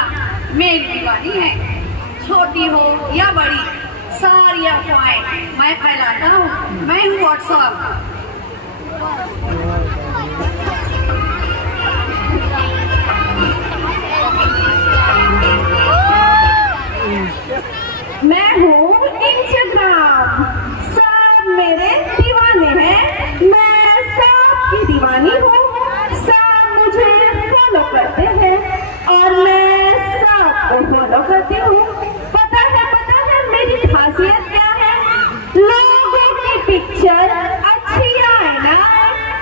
दुनिया मेरी दीवानी है। छोटी हो या बड़ी, सारी अफवाहें मैं फैलाता हूँ। मैं हूँ व्हाट्सएप। मैं हूँ इंस्टाग्राम। सब मेरे दीवाने हैं। मैं सबकी दीवानी हूँ। सब मुझे फॉलो करते हैं और मैं सबको फॉलो करती हूँ। पता है मेरी खासियत क्या है? लोगों की पिक्चर अच्छी आए ना,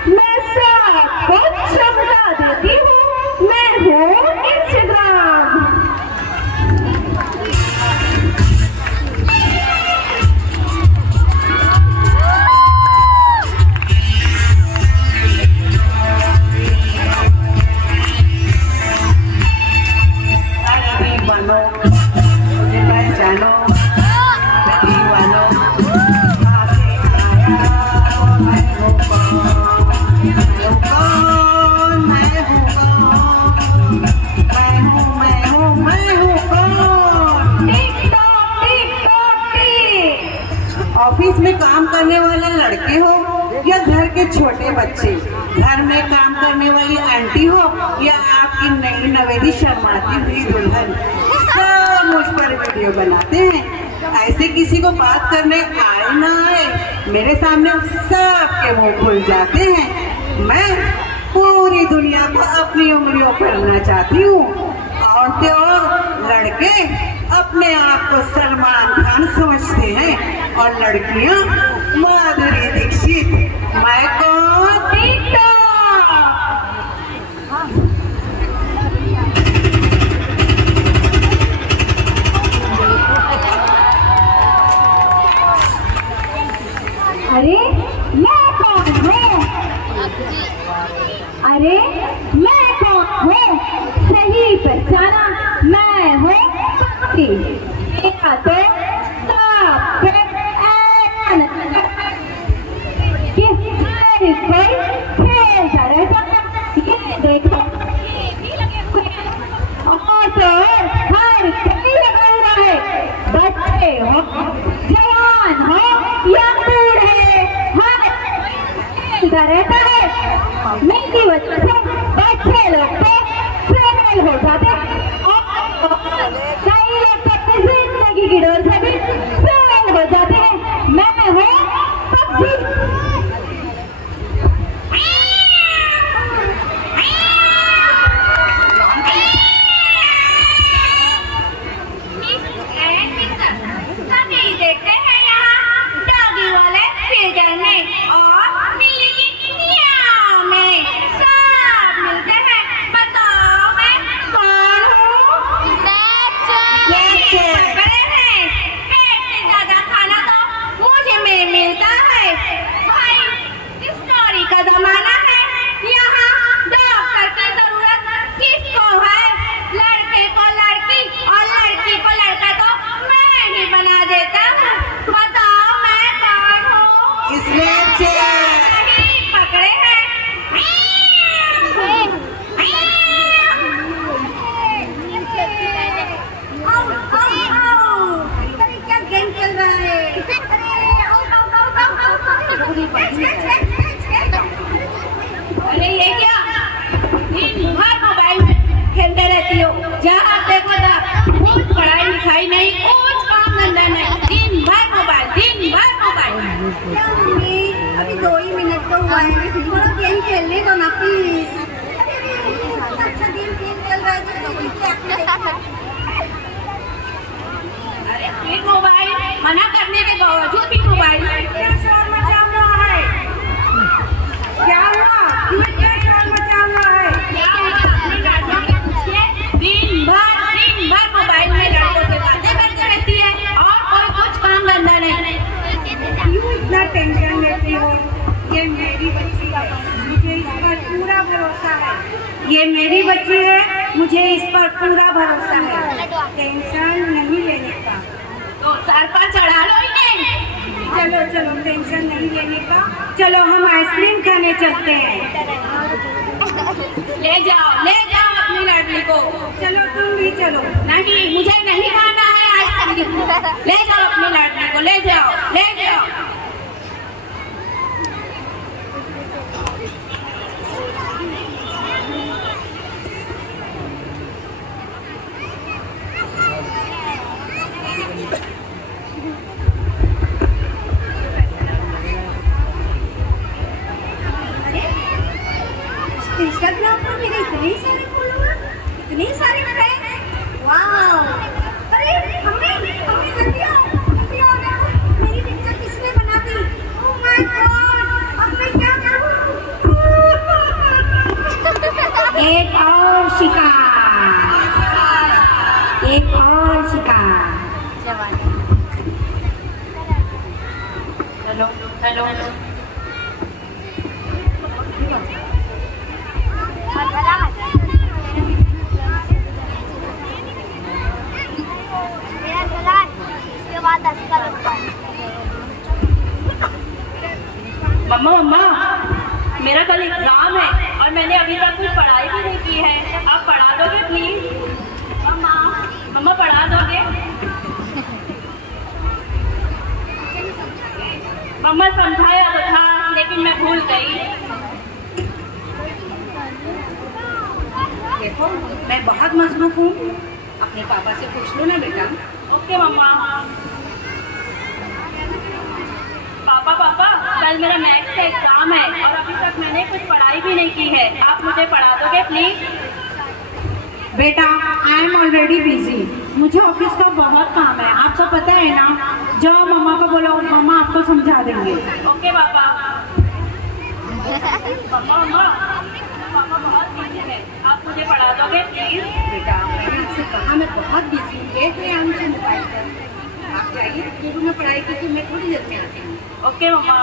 मैं सबको चमका देती हूँ। मैं हूँ इंस्टाग्राम। ऑफिस में काम करने वाले लड़के हो या घर के छोटे बच्चे, घर में काम करने वाली आंटी हो या आपकी नई नवेली शर्माती हुई दुल्हन, सब मुझ पर वीडियो बनाते हैं। ऐसे किसी को बात करने आए ना आए, मेरे सामने सबके मुंह खुल जाते हैं। मैं पूरी दुनिया को अपनी उंगलियों पर नचाती हूँ। औरतें और लड़के अपने आप को सलमान खान समझते हैं और लड़कियां माधुरी दीक्षित। मैं कौन? अरे मैं कौन हूँ? अरे मैं कौन हूँ? सही पहचाना, मैं हूँ तो कोई खेलता रहता। ये देखो और तो हर कोई लगा हुआ है। बच्चे हो, जवान हो या बूढ़े, हर खेलता रहता है। मेरी वजह से बच्चे लोग तो फेल हो जाते और कई लोग तो जिंदगी की डोर से भी फेल हो जाते हैं। मैं हूँ पबजी। अरे ये क्या, दिन भर मोबाइल में खेलते रहती हो। जहाँ देखो कुछ पढ़ाई लिखाई नहीं, कुछ काम धंधा नहीं, दिन भर मोबाइल, दिन भर मोबाइल। क्या मम्मी, अभी 2 ही मिनट तो हुआ है, थोड़ा गेम खेलने दो ना प्लीज। अच्छा गेम खेल रहा है तो अरे फिर मोबाइल, मना करने के बावजूद भी मोबाइल। क्या शोर मचा रहा है? क्या हुआ? क्या शोर मचा रहा है? दिन भर मोबाइल में लड़कों से बातें करती रहती है और कोई कुछ काम धंधा नहीं। क्यों इतना टेंशन लेती हो? ये मेरी बच्ची है, मुझे इस पर पूरा भरोसा है। ये मेरी बच्ची है, मुझे इस पर पूरा भरोसा है। टेंशन नहीं लेने का। तो सर पर चढ़ा लो इन्हें। चलो चलो, टेंशन नहीं लेने का। चलो हम आइसक्रीम खाने चलते हैं। ले जाओ अपनी लड़की को। चलो तुम भी चलो। नहीं, मुझे नहीं खाना है आइसक्रीम। ले जाओ अपने लड़के को, ले जाओ, ले जाओ। इंस्टाग्राम पर मेरे इतने सारे फॉलोअर, इतने सारे फ्रेंड्स, वाओ। अरे मम्मी मम्मी जल्दी आओ देखो मेरी पिक्चर किसने बना दी। ओह माय गॉड, अब मैं क्या करूं? एक और शिकार, एक और शिकार। हेलो हेलो मम्मा मम्मा, मेरा कल एग्जाम है और मैंने अभी तक कुछ पढ़ाई भी नहीं की है। आप पढ़ा दोगे प्लीज? मम्मा मम्मा पढ़ा दोगे? मम्मा समझाया तो था लेकिन मैं भूल गई। देखो मैं बहुत मसरूफ हूँ, अपने पापा से पूछ लो ना बेटा। ओके मम्मा। पापा पापा, कल मेरा मैथ्स का एग्जाम है और अभी तक मैंने कुछ पढ़ाई भी नहीं की है। आप मुझे पढ़ा दोगे प्लीज? बेटा आई एम ऑलरेडी बिजी, मुझे ऑफिस का बहुत काम है, आपको पता है ना। जाओ मम्मा को बोलो, मम्मा आपको समझा देंगे। ओके पापा। मम्मा पापा बहुत बिजी है, आप मुझे पढ़ा दोगे प्लीज? बेटा मैंने आपसे कहा मैं बहुत बिजी हूँ, देख रहे हैं मुझे मोबाइल पर। आप जाइए शुरू में पढ़ाई कीजिए, मैं थोड़ी देर में आती हूँ। ओके मम्मा।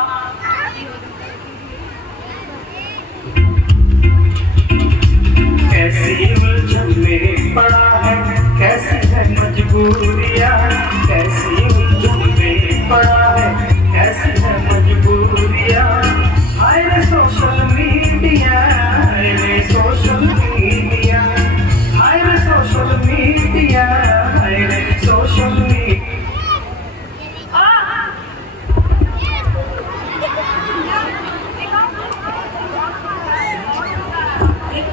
कैसी उलझन में पड़ा है, कैसी है मजबूरियाँ, कैसी उलझन में पड़ा है, कैसी है मजबूरियाँ। हाय रे सोशल मीडिया, हाय रे सोशल मीडिया, हाय रे सोशल मीडिया, हाय रे सोशल मीडिया।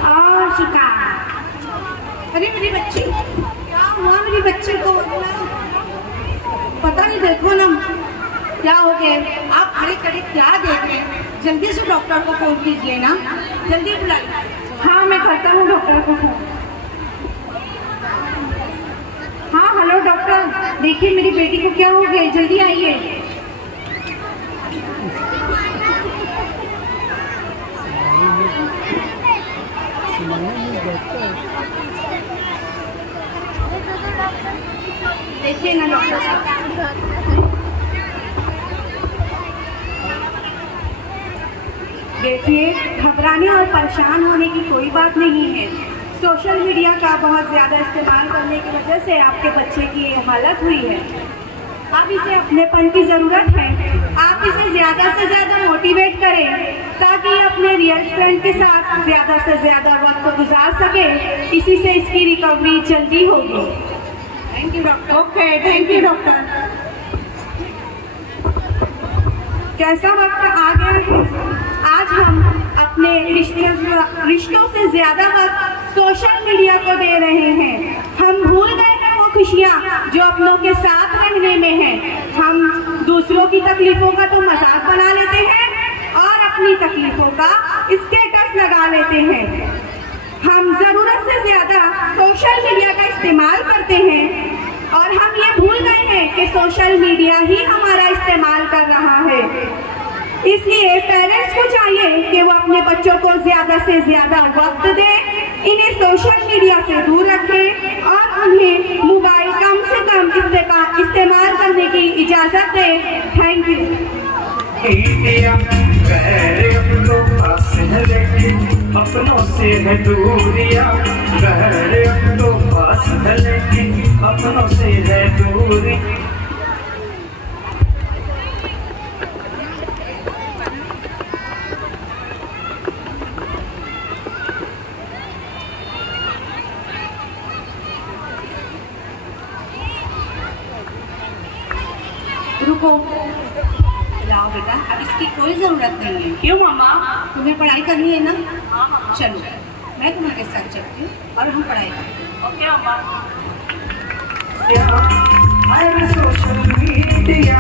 और शिकार। अरे मेरी बच्ची, क्या हुआ मेरी बच्ची को? पता नहीं, देखो ना क्या हो गया। आप खड़े खड़े क्या देख रहे हैं? जल्दी से डॉक्टर को फोन कीजिए ना, जल्दी बुलाइए। हाँ मैं करता हूँ डॉक्टर को फोन। हाँ हेलो डॉक्टर, देखिए मेरी बेटी को क्या हो गया, जल्दी आइए। देखिए ना डॉक्टर साहब। देखिए घबराने और परेशान होने की कोई बात नहीं है। सोशल मीडिया का बहुत ज़्यादा इस्तेमाल करने की वजह से आपके बच्चे की ये हालत हुई है। अब इसे अपनेपन की ज़रूरत है। आप इसे ज़्यादा से ज़्यादा मोटिवेट करें ताकि अपने रियल फ्रेंड के साथ ज़्यादा से ज़्यादा वक्त गुजार सके। इसी से इसकी रिकवरी जल्दी होगी। Thank you doctor. Okay thank you doctor. कैसा वक्त आ गया है, आज हम अपने रिश्तों से ज्यादा वक्त सोशल मीडिया को दे रहे हैं। हम भूल गए हैं वो खुशियाँ जो अपनों के साथ रहने में हैं। हम दूसरों की तकलीफों का तो मजाक बना लेते हैं और अपनी तकलीफों का स्टेटस लगा लेते हैं। हम जरूरत से ज्यादा सोशल मीडिया का इस्तेमाल करते हैं और हम ये भूल गए हैं कि सोशल मीडिया ही हमारा इस्तेमाल कर रहा है। इसलिए पेरेंट्स को चाहिए कि वो अपने बच्चों को ज्यादा से ज्यादा वक्त दें, इन्हें सोशल मीडिया से दूर रखें और उन्हें मोबाइल कम से कम इस्तेमाल करने की इजाजत दें। Thank you. अपनों से है दूरियां, अपनों पास है लेकिन अपनों से है दूरी। रुको, लाओ बेटा, अब इसकी कोई जरूरत नहीं है। क्यों मामा? तुम्हें पढ़ाई करनी है ना? हाँ मामा। चलो मैं तुम्हारे साथ चलती हूँ और हम पढ़ाई करते हैं। ओके मामा। मेरे सोशल मीडिया